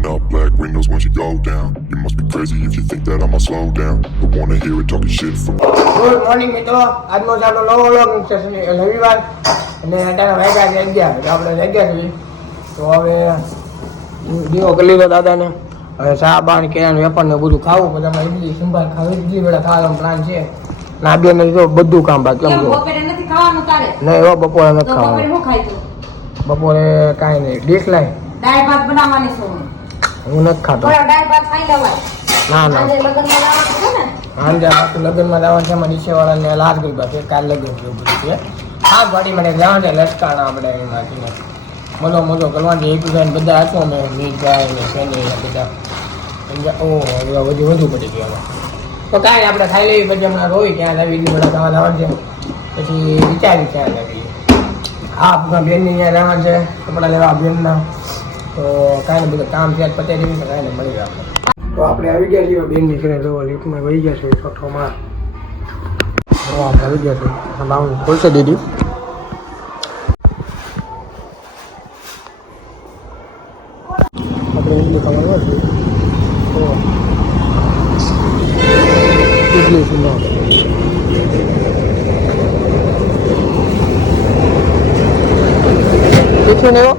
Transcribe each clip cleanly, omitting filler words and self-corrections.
Rolling up black windows once you go down. You must be crazy if you think that I'ma slow down. Don't wanna hear it talking shit from. Good morning મિત્રો, આજનો આપણો નવો vlog છે રવિવાર અને અત્યારે વાગ્યા છે 11 આપણે જગ્યા છીએ. તો હવે દીવો કરી લીધો દાદાને. હવે ચા પાણી કેળાનું વેપાર ને બધું ખાવું, બધામાં ઇડલી સંભાર ખાવી, ઇડલી વડા ખાવાનો પ્લાન છે. ના બે ને જો બધું કામ બાકી કેમ બપોરે નથી ખાવાનું તારે? નહીં હો, બપોરે નથી બપોરે ખાવાનું. શું ખાઈ તું? બપોરે કાંઈ નહીં, ડીશ લાય. દાળ ભાત બનાવવાની છે. હું નથી ખાતો. થોડા દાળ ભાત ખાઈ લેવાય. ના ના, આજે લગ્નમાં લાવવાનું છે ને? આજે પાછું લગ્નમાં જવાનું છે. એમાં નીચેવાળાને લાજ ગરબા છે, કાલ લગ્ન છે, બધું છે. આ ગાડી માટે જવાનું છે, લટકાણા આપણે એમાંથી મજો કરવાની. એક બીજાને બધા હતો ને, મીઠભાઈ ને શેની બધા વધુ પડી ગયું એમાં. તો કાંઈ આપણે ખાઈ લેવી, પછી હમણાં રોઈ ક્યાં લાવી બધા જવા જવાનું છે, પછી વિચારી ક્યાં લાવીએ. હા, આપણા બેનની ત્યાં જવાનું છે કપડાં લેવા બેનના. તો કાંઈ ને બધું કામ છે પતાવી દેવું તો કાંઈ ને મળી જાય આપણે. તો આપણે આવી ગયા છીએ બેનની ઘરે, જો લિફ્ટમાં વહી ગયા છે છઠ્ઠોમાં. આપણે આવી ગયા છે, બાવન ખોલશે દીદી. આપણે ઇડલી ખાવાનું હતું, ઇડલી સુંદર ટિફિન એવો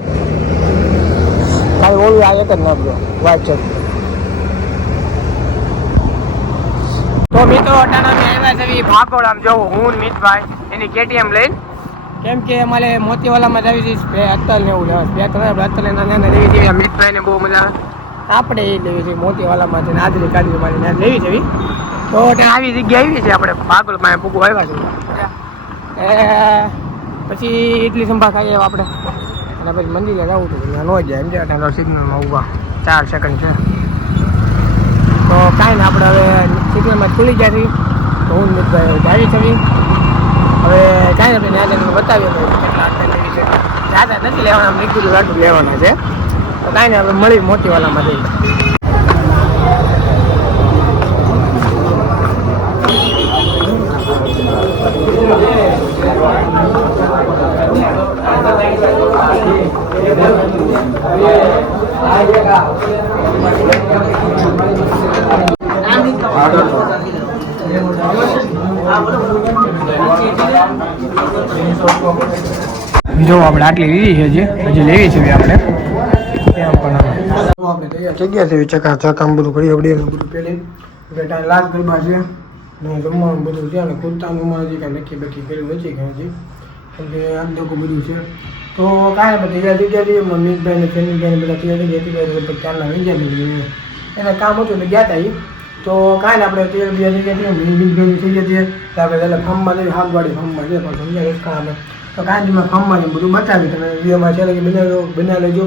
ખાલી ઓલું આ એક જ નાખજો વ્હાઈટ ચટણી. તો મિત્રો અટાણા અમે આવ્યા છે ભાગોળ. આમ જોવું હું મિતભાઈ એની KTM લઈને, કેમ કે અમારે મોતીવાલામાં જવી છે અત્તલ ને એવું લેવા છે. અત્તલ એના લેવી છે મિતભાઈને બહુ મજા આવે. આપણે એ લેવી છે મોતીવાલામાં છે, નાદરી કાદરી મારી ત્યાં લેવી છે. તો ત્યાં આવી જગ્યા આવી છે આપણે ભાગોળમાં પૂગું આવ્યા છે. પછી ઇડલી સંભાર ખાઈએ આપણે અને પછી મંદિરે જવું હતું, ત્યાં ન જાય એમ છે. ત્યાં સિગ્નલમાં ઊભા 4 સેકન્ડ છે. તો કાંઈ ને આપણે હવે સિગ્નલમાં ખુલી જાય છે. તો હું જાવી છે હવે કાંઈ ને આપણે ત્યાં બતાવીએ કેટલા આટલા લેવી છે. જ્યાદા નથી લેવાના, રેગ્યુલર આટલું લેવાના છે. તો કાંઈ ને આપણે મળી મોતીવાલામાં જઈએ. જો આપણે આટલી લીધી છે, હજી લેવી છે આપણે. આપણે જગ્યા છે ચકામ બધું કરી આપડે બધું પહેરી ત્યાં લાજ ગરબા છે ને જમવાનું બધું છે ને કુર્તાનું હજી કાંઈ નક્કી બક્કી કર્યું નથી કાંઈ, કેમ કે આમ લોકો બધું છે. તો કાંઈ આપણે તૈયાર થઈ ગયા છીએ. મિતભાઈ ને ફેમિલીભાઈ બધા તૈયાર થઈ ગયા. ત્યારના વીજા થઈ એના કામ હતું એટલે ગયા હતા. તો કાંઈ ને આપણે તૈયાર બીજા થઈ ગયા છીએ, મિતભાઈ થઈ ગયા છીએ. તો આપણે પહેલાં ફાર્મમાં જઈએ, હાથવાડી ફાર્મમાં છે પણ સમજાય રસ્તા. તો કાંઈ ફાર્મમાં બધું બતાવી તમે વિડીયોમાં છે કે બનાવી લેજો.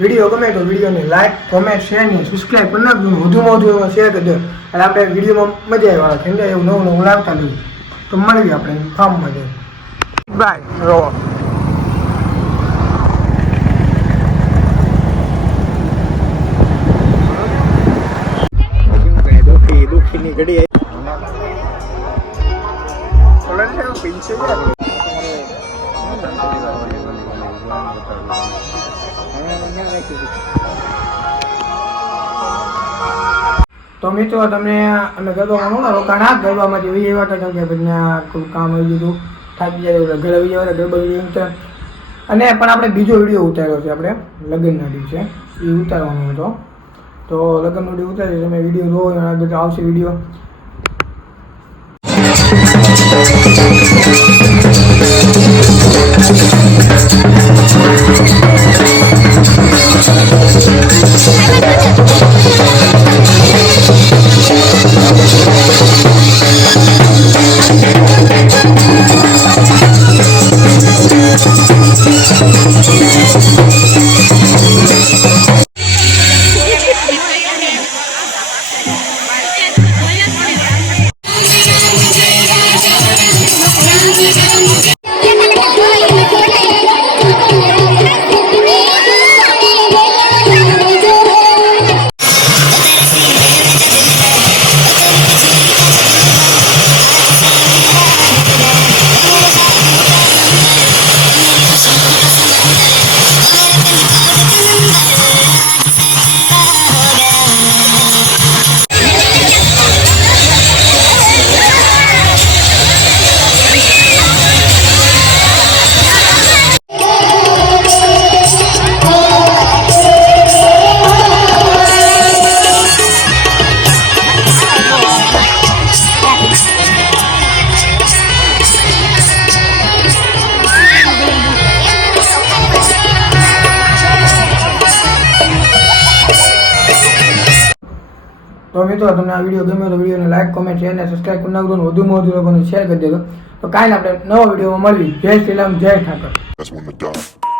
વિડીયો ગમે તો વિડીયોને લાઈક કોમેન્ટ શેર ને સબસ્ક્રાઈબ કરી નાખજો, વધુમાં વધુ એમાં શેર કરજો. એટલે આપણે વિડીયોમાં મજા આવે, કેમ કે એવું નવું લાવતા નહીં. તો મળીએ આપણે ફાર્મમાં જઈએ. બાય રો દુખીની ઘડી તો મિત્રો તમને અમે ગરબામાં રોકાણા ગરબામાંથી વહી આવ્યા હતા, કેમ કે પછી કામ આવી ગયું હતું, થાકી જાય ઘરે આવી જવા ગરબા. અને પણ આપણે બીજો વિડીયો ઉતાર્યો છે આપણે લગ્નના દિવસે, એ ઉતારવાનો હતો. તો લગ્નનો વિડીયો ઉતારી તમે વિડીયો જોવો, આગળ આવશે વિડીયો. Thank you. તો મિત્રો તમને આ વિડીયો ગમ્યો તો વિડીયોને લાઈક કોમેન્ટ શેર અને સબસ્ક્રાઈબ કરી નાખજો અને વધુમાં વધુ લોકોને શેર કરી દેજો. તો કાંઈ આપણે નવા વિડીયોમાં મળવી. જય શ્રી રામ, જય Thakar. That's when the die.